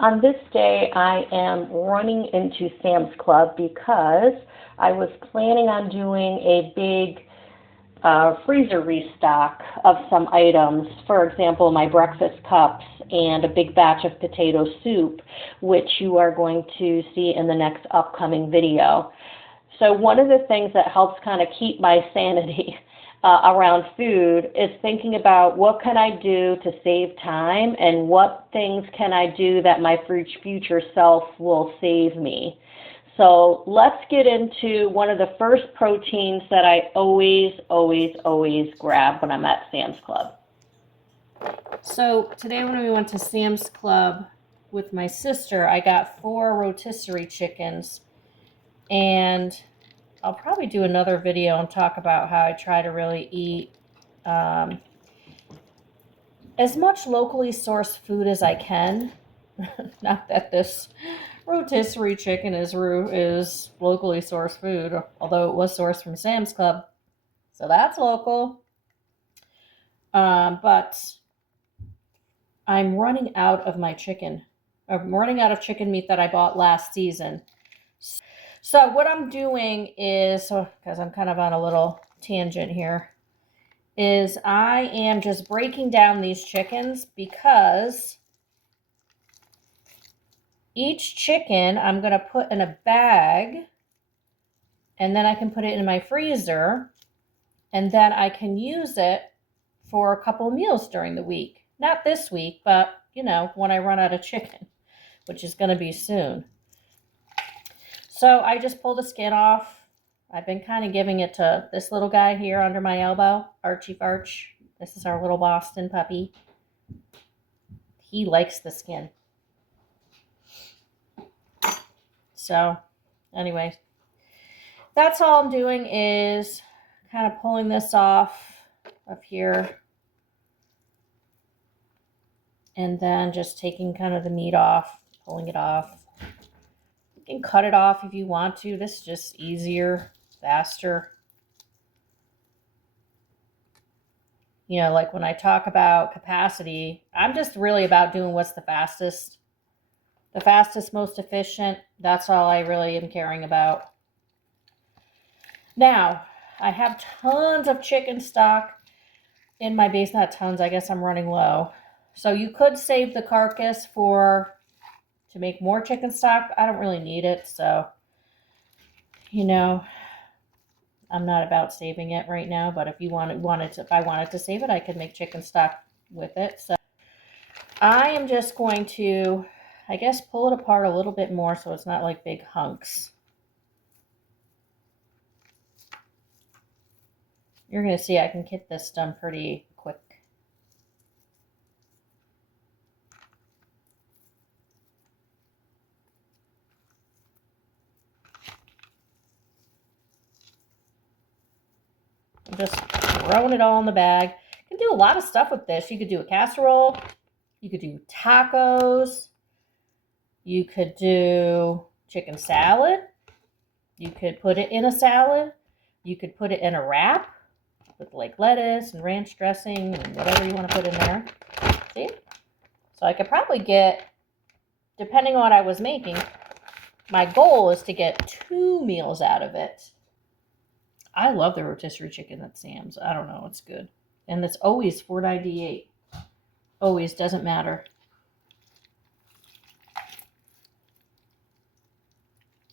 On this day, I am running into Sam's Club because I was planning on doing a big freezer restock of some items. For example, my breakfast cups and a big batch of potato soup, which you are going to see in the next upcoming video. So one of the things that helps kind of keep my sanity around food is thinking about what can I do to save time and what things can I do that my future self will save me. So let's get into one of the first proteins that I always grab when I'm at Sam's Club. So today when we went to Sam's Club with my sister, I got 4 rotisserie chickens, and I'll probably do another video and talk about how I try to really eat as much locally sourced food as I can. Not that this rotisserie chicken is locally sourced food, although it was sourced from Sam's Club, so that's local. But I'm running out of my chicken. I'm running out of chicken meat that I bought last season. So what I'm doing is, because I'm kind of on a little tangent here, is I am just breaking down these chickens because each chicken I'm going to put in a bag, and then I can put it in my freezer, and then I can use it for a couple of meals during the week. Not this week, but, when I run out of chicken, which is going to be soon. So I just pulled the skin off. I've been kind of giving it to this little guy here under my elbow, Archie Farch. This is our little Boston puppy. He likes the skin. So anyway, that's all I'm doing is kind of pulling this off of here. And then just taking kind of the meat off, pulling it off. You can cut it off if you want to. This is just easier, faster. Like when I talk about capacity, I'm just really about doing what's the fastest, most efficient. That's all I really am caring about. Now, I have tons of chicken stock in my base. Not tons, I guess I'm running low. So you could save the carcass to make more chicken stock. I don't really need it, so, I'm not about saving it right now, but if I wanted to save it, I could make chicken stock with it. So I am just going to, I guess, pull it apart a little bit more so it's not like big hunks. You're going to see I can get this done pretty quick. I'm just throwing it all in the bag. You can do a lot of stuff with this. You could do a casserole. You could do tacos. You could do chicken salad. You could put it in a salad. You could put it in a wrap with like lettuce and ranch dressing and whatever you want to put in there. See? So I could probably get, depending on what I was making, my goal is to get 2 meals out of it. I love the rotisserie chicken at Sam's. I don't know, it's good. And it's always $4.98. Always, doesn't matter.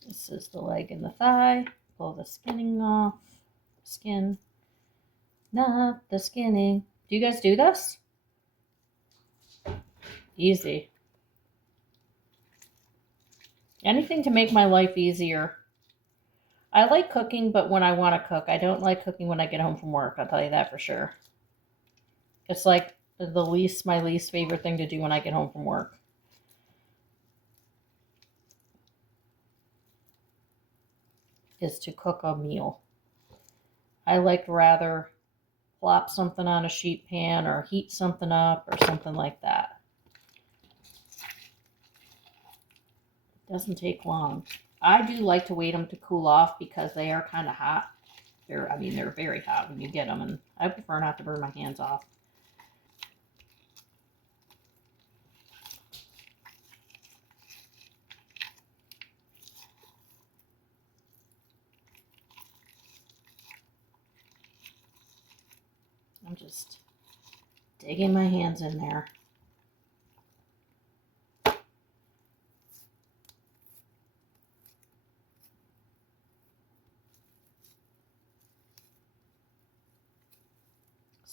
This is the leg and the thigh. Pull the skinning off. Skin. Not the skinning. Do you guys do this? Easy. Anything to make my life easier. I like cooking, but when I want to cook. I don't like cooking when I get home from work. I'll tell you that for sure. It's like my least favorite thing to do when I get home from work. Is to cook a meal. I like rather plop something on a sheet pan or heat something up or something like that. It doesn't take long. I do like to wait them to cool off because they are kind of hot. They're very hot when you get them, and I prefer not to burn my hands off. I'm just digging my hands in there.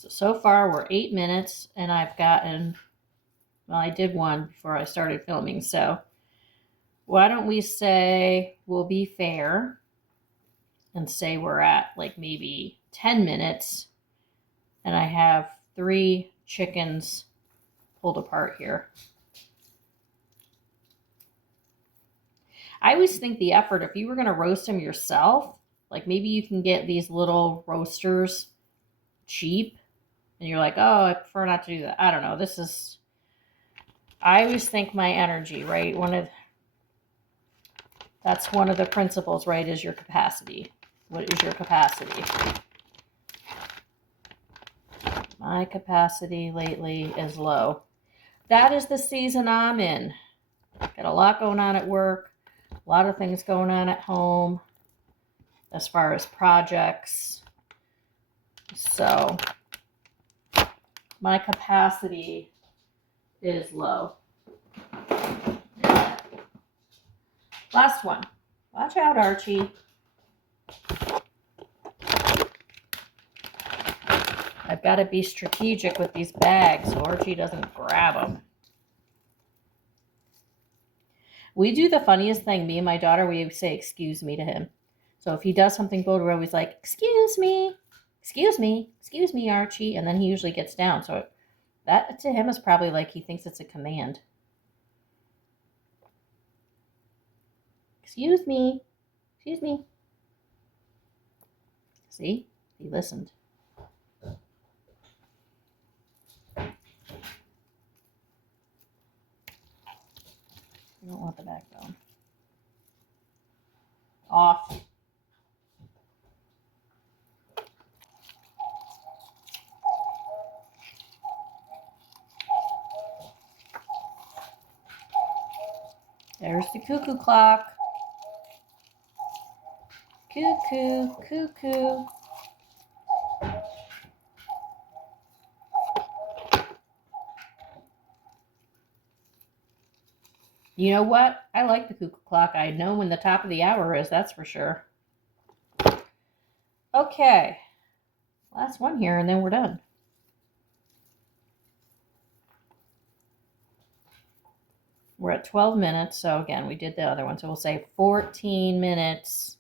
So far we're 8 minutes and I've gotten, well, I did one before I started filming. So why don't we say we'll be fair and say we're at like maybe 10 minutes and I have 3 chickens pulled apart here. I always think the effort, if you were going to roast them yourself, like maybe you can get these little roasters cheap and you're like, oh, I prefer not to do that. I don't know. I always think my energy, right? That's one of the principles, right? Is your capacity. What is your capacity? My capacity lately is low. That is the season I'm in. Got a lot going on at work, a lot of things going on at home as far as projects. So my capacity is low. Last one. Watch out, Archie. I've got to be strategic with these bags so Archie doesn't grab them. We do the funniest thing. Me and my daughter, we say excuse me to him. So if he does something bold, we're always like, excuse me, Archie. And then he usually gets down. So that to him is probably like he thinks it's a command. Excuse me. See? He listened. I don't want the backbone. Off. There's the cuckoo clock. Cuckoo, cuckoo. You know what? I like the cuckoo clock. I know when the top of the hour is, that's for sure. Okay. Last one here, and then we're done. We're at 12 minutes. So again, we did the other one. So we'll say 14 minutes.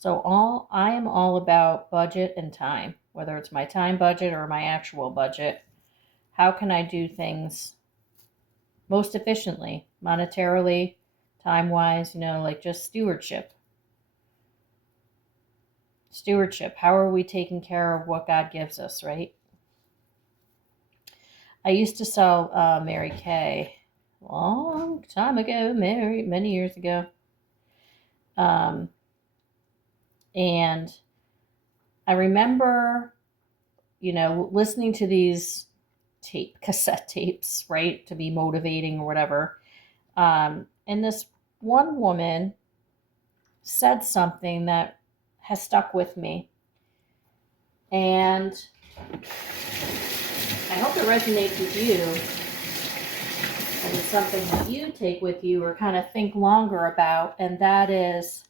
So I am all about budget and time, whether it's my time budget or my actual budget. How can I do things most efficiently, monetarily, time-wise, like just stewardship. Stewardship. How are we taking care of what God gives us, right? I used to sell Mary Kay a long time ago, many years ago. And I remember, listening to these cassette tapes, right, to be motivating or whatever. And this one woman said something that has stuck with me. And I hope it resonates with you. And it's something that you take with you or kind of think longer about. And that is,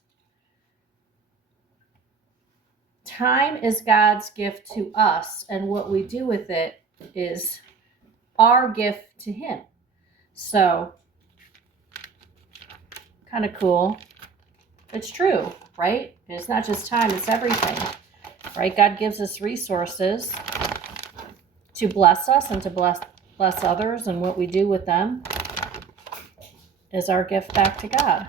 time is God's gift to us. And what we do with it is our gift to Him. So, kind of cool. It's true, right? It's not just time, it's everything, right? God gives us resources to bless us and to bless others, and what we do with them is our gift back to God.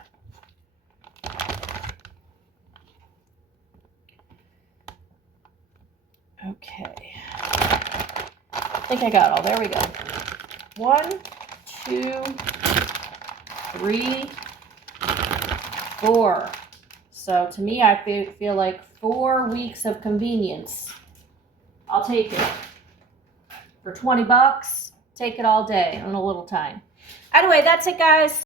Okay. I think I got all. There we go. 1, 2, 3, 4. So to me, I feel like 4 weeks of convenience. I'll take it. For $20, take it all day and a little time. Anyway, that's it, guys.